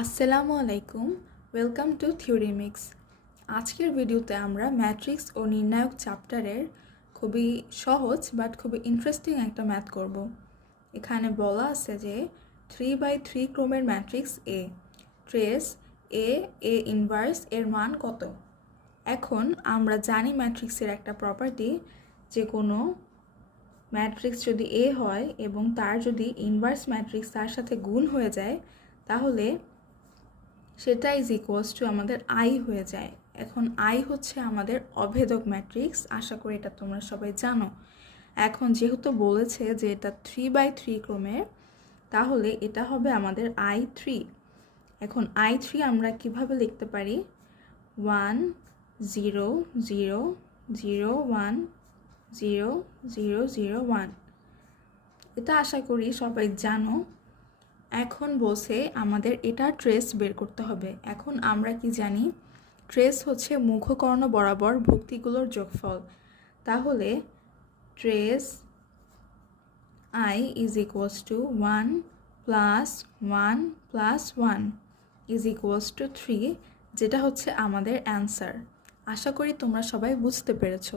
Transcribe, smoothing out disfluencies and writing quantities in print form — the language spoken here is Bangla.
আসসালামু আলাইকুম, ওয়েলকাম টু থিওরিমিক্স। আজকের ভিডিওতে আমরা ম্যাট্রিক্স ও নির্ণায়ক চ্যাপ্টারের খুবই সহজ বাট খুবই ইন্টারেস্টিং একটা ম্যাথ করব। এখানে বলা আছে যে 3/3 ক্রমের matrix A trace A inverse এর মান কত। এখন আমরা জানি ম্যাট্রিক্সের একটা প্রপার্টি, যে কোনো ম্যাট্রিক্স যদি এ হয় এবং তার যদি ইনভার্স ম্যাট্রিক্স তার সাথে গুণ হয়ে যায়, তাহলে সেটা ইজ ইকুয়ালস টু আমাদের আই হয়ে যায়। এখন আই হচ্ছে আমাদের অভেদক ম্যাট্রিক্স, আশা করি এটা তোমরা সবাই জানো। এখন যেহেতু বলেছে যে এটা 3/3 ক্রমের, তাহলে এটা হবে আমাদের I3। এখন I3 আমরা কিভাবে লিখতে পারি? 1 0 0 0 1 0 0 0 1। এটা আশা করি সবাই জানো। এখন বসে আমাদের এটা ট্রেস বের করতে হবে। এখন আমরা কি জানি? ট্রেস হচ্ছে মুখকর্ণ বরাবর ভুক্তিগুলোর যোগফল। তাহলে trace I is equals to 1 plus 1 plus 1 is equals to 3, যেটা হচ্ছে আমাদের অ্যান্সার। আশা করি তোমরা সবাই বুঝতে পেরেছো।